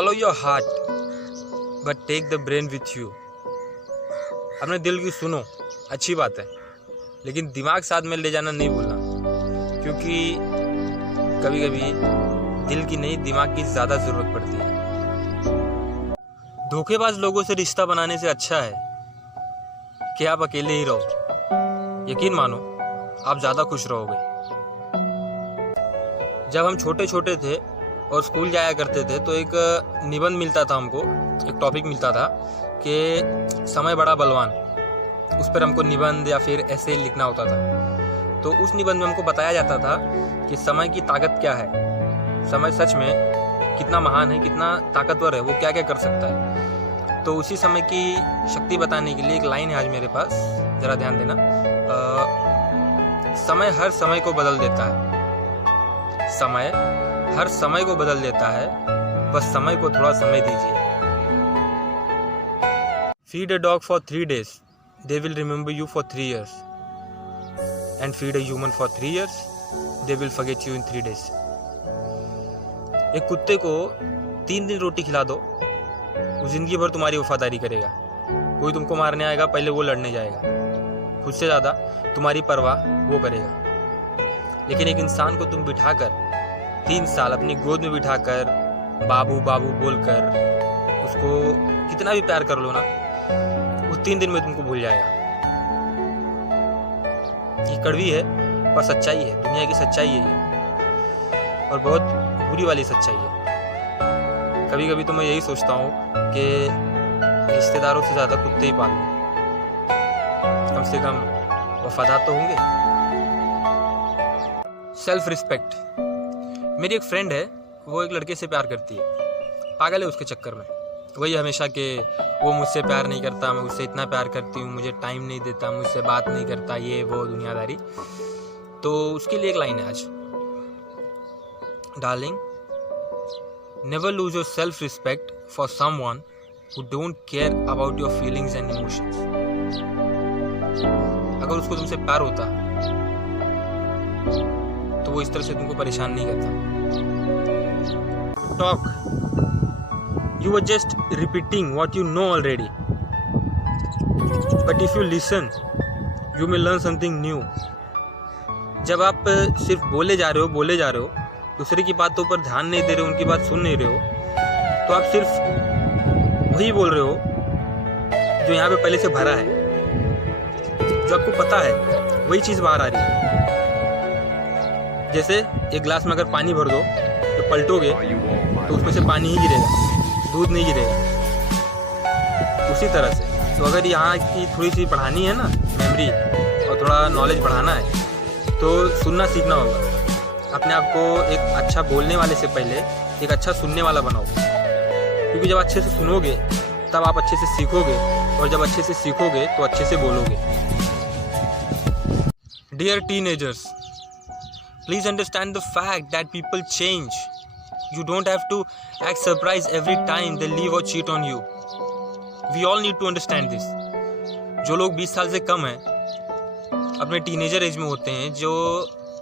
Follow your heart but take the brain with you. अपने दिल की सुनो, अच्छी बात है, लेकिन दिमाग साथ में ले जाना नहीं भूलना, क्योंकि कभी कभी दिल की नहीं दिमाग की ज़्यादा ज़रूरत पड़ती है। धोखेबाज लोगों से रिश्ता बनाने से अच्छा है कि आप अकेले ही रहो। यकीन मानो आप ज़्यादा खुश रहोगे। जब हम छोटे छोटे थे और स्कूल जाया करते थे तो एक निबंध मिलता था हमको, एक टॉपिक मिलता था कि समय बड़ा बलवान। उस पर हमको निबंध या फिर ऐसे लिखना होता था। तो उस निबंध में हमको बताया जाता था कि समय की ताकत क्या है, समय सच में कितना महान है, कितना ताकतवर है, वो क्या क्या कर सकता है। तो उसी समय की शक्ति बताने के लिए एक लाइन है आज मेरे पास, ज़रा ध्यान देना। समय हर समय को बदल देता है, समय हर समय को बदल देता है, बस समय को थोड़ा समय दीजिए। Feed a dog for 3 days, they will remember you for 3 years. And feed a human for 3 years, they will forget you in 3 days. एक कुत्ते को 3 दिन रोटी खिला दो, वो जिंदगी भर तुम्हारी वफादारी करेगा। कोई तुमको मारने आएगा, पहले वो लड़ने जाएगा, खुद से ज़्यादा तुम्हारी परवाह वो करेगा। लेकिन एक इंसान को तुम बिठाकर 3 साल अपनी गोद में बिठाकर बाबू बाबू बोलकर उसको कितना भी प्यार कर लो ना, वो 3 दिन में तुमको भूल जाएगा। ये कड़वी है पर सच्चाई है, दुनिया की सच्चाई है ये, और बहुत बुरी वाली सच्चाई है। कभी कभी तो मैं यही सोचता हूँ कि रिश्तेदारों से ज़्यादा कुत्ते ही पाल लूं, कम से कम वफादार तो होंगे। Self respect. मेरी एक फ्रेंड है, वो एक लड़के से प्यार करती है, पागल है उसके चक्कर में। वही हमेशा कि वो मुझसे प्यार नहीं करता, मैं उससे इतना प्यार करती हूँ, मुझे टाइम नहीं देता, मुझसे बात नहीं करता, ये वो दुनियादारी। तो उसके लिए एक लाइन है आज, darling, never lose your self respect for someone who don't care about your feelings and emotions. अगर उसको तुमसे प्यार होता तो वो इस तरह से तुमको परेशान नहीं करता। Talk, you were just repeating what you know already, but if you listen you may learn something new. जब आप सिर्फ बोले जा रहे हो, दूसरे की बातों पर ध्यान नहीं दे रहे हो, उनकी बात सुन नहीं रहे हो, तो आप सिर्फ वही बोल रहे हो जो यहाँ पे पहले से भरा है, जो आपको पता है वही चीज़ बाहर आ रही है। जैसे एक गिलास में अगर पानी भर दो तो पलटोगे तो उसमें से पानी ही गिरेगा, दूध नहीं गिरेगा। उसी तरह से तो अगर यहाँ की थोड़ी सी बढ़ानी है ना मेमोरी, और थोड़ा नॉलेज बढ़ाना है, तो सुनना सीखना होगा। अपने आप को एक अच्छा बोलने वाले से पहले एक अच्छा सुनने वाला बनाओ, क्योंकि जब अच्छे से सुनोगे तब आप अच्छे से सीखोगे, और जब अच्छे से सीखोगे तो अच्छे से बोलोगे। Dear teenagers, please understand the fact that people change. You don't have to act surprised every time they leave or cheat on you. We all need to understand this. जो लोग 20 साल से कम हैं, अपने टीनेजर एज में होते हैं, जो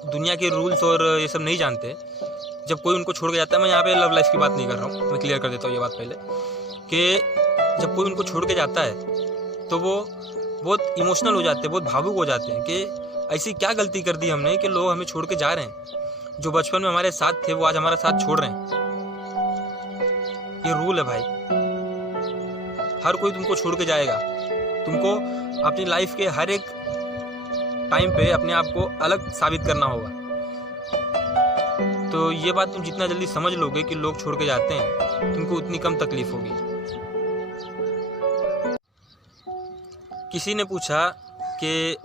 दुनिया के रूल्स और ये सब नहीं जानते, जब कोई उनको छोड़ के जाता है, मैं यहाँ पे लव लाइफ की बात नहीं कर रहा हूँ, मैं क्लियर कर देता हूँ ये बात पहले, कि जब कोई उनको छोड़ के जाता है तो वो बहुत इमोशनल हो जाते हैं, बहुत भावुक हो जाते हैं कि ऐसी क्या गलती कर दी हमने कि लोग हमें छोड़ के जा रहे हैं। जो बचपन में हमारे साथ थे वो आज हमारा साथ छोड़ रहे हैं। ये रूल है भाई, हर कोई तुमको छोड़ के जाएगा। तुमको अपनी लाइफ के हर एक टाइम पे अपने आप को अलग साबित करना होगा। तो ये बात तुम जितना जल्दी समझ लोगे कि लोग छोड़ के जाते हैं, तुमको उतनी कम तकलीफ होगी। किसी ने पूछा कि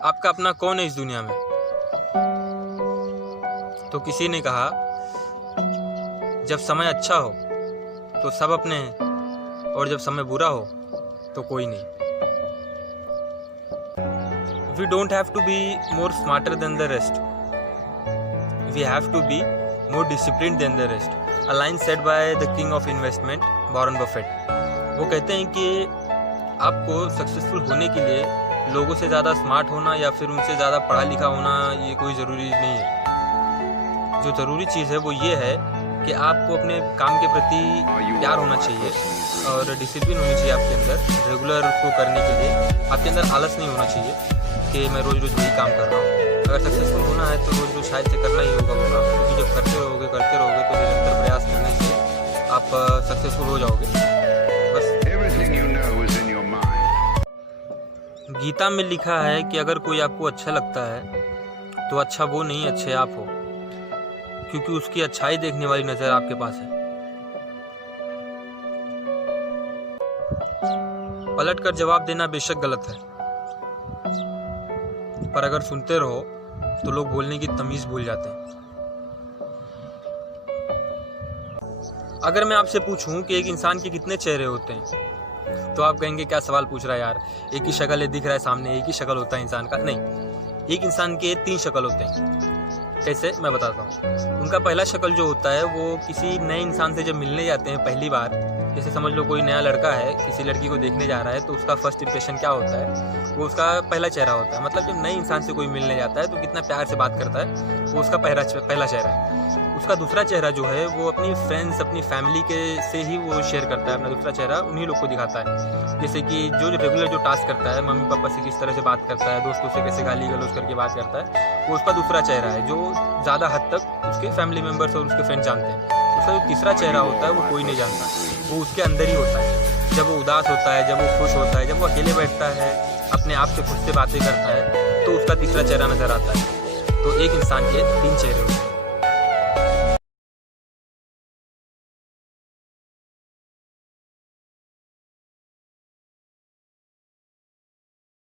आपका अपना कौन है इस दुनिया में, तो किसी ने कहा जब समय अच्छा हो तो सब अपने हैं, और जब समय बुरा हो तो कोई नहीं। We don't have to be more smarter than the rest. We have to be more disciplined than the rest. A line said by the king of investment, Warren Buffett. वो कहते हैं कि आपको सक्सेसफुल होने के लिए लोगों से ज़्यादा स्मार्ट होना या फिर उनसे ज़्यादा पढ़ा लिखा होना ये कोई ज़रूरी नहीं है। जो ज़रूरी चीज़ है वो ये है कि आपको अपने काम के प्रति प्यार होना चाहिए और डिसिप्लिन होनी चाहिए आपके अंदर रेगुलर उसको करने के लिए। आपके अंदर आलस नहीं होना चाहिए कि मैं रोज़ रोज़ वही काम कर रहा हूँ। अगर सक्सेसफुल होना है तो रोज़ रोज़ शायद से करना ही होगा क्योंकि जब करते रहोगे तो निरंतर प्रयास करने से आप सक्सेसफुल हो जाओगे। बस गीता में लिखा है कि अगर कोई आपको अच्छा लगता है तो अच्छा वो नहीं, अच्छे आप हो, क्योंकि उसकी अच्छाई देखने वाली नज़र आपके पास है। पलट कर जवाब देना बेशक गलत है, पर अगर सुनते रहो तो लोग बोलने की तमीज़ भूल जाते हैं। अगर मैं आपसे पूछूं कि एक इंसान के कितने चेहरे होते हैं तो आप कहेंगे क्या सवाल पूछ रहा है यार, एक ही शक्ल दिख रहा है सामने, एक ही शक्ल होता है इंसान का। नहीं, एक इंसान के 3 शक्ल होते हैं। कैसे, मैं बताता हूँ। उनका पहला शक्ल जो होता है वो किसी नए इंसान से जब मिलने जाते हैं पहली बार, जैसे समझ लो कोई नया लड़का है किसी लड़की को देखने जा रहा है तो उसका फर्स्ट इंप्रेशन क्या होता है, वो उसका पहला चेहरा होता है। मतलब जब नए इंसान से कोई मिलने जाता है तो कितना प्यार से बात करता है, वो उसका पहला चेहरा है। उसका दूसरा चेहरा जो है वो अपनी फ्रेंड्स, अपनी फैमिली के से ही वो शेयर करता है। अपना दूसरा चेहरा उन्हीं लोग को दिखाता है, जैसे कि जो रेगुलर जो टास्क करता है, मम्मी पापा से किस तरह से बात करता है, दोस्तों से कैसे गाली गलौज करके बात करता है, वो उसका दूसरा चेहरा है जो ज़्यादा हद तक उसके फैमिली मेम्बर्स और उसके फ्रेंड्स जानते हैं। उसका जो तीसरा चेहरा होता है वो कोई नहीं जानता, वो उसके अंदर ही होता है। जब वो उदास होता है, जब वो खुश होता है, जब वो अकेले बैठता है, अपने आप से खुद से बातें करता है, तो उसका तीसरा चेहरा नज़र आता है। तो एक इंसान के 3 चेहरे होते हैं।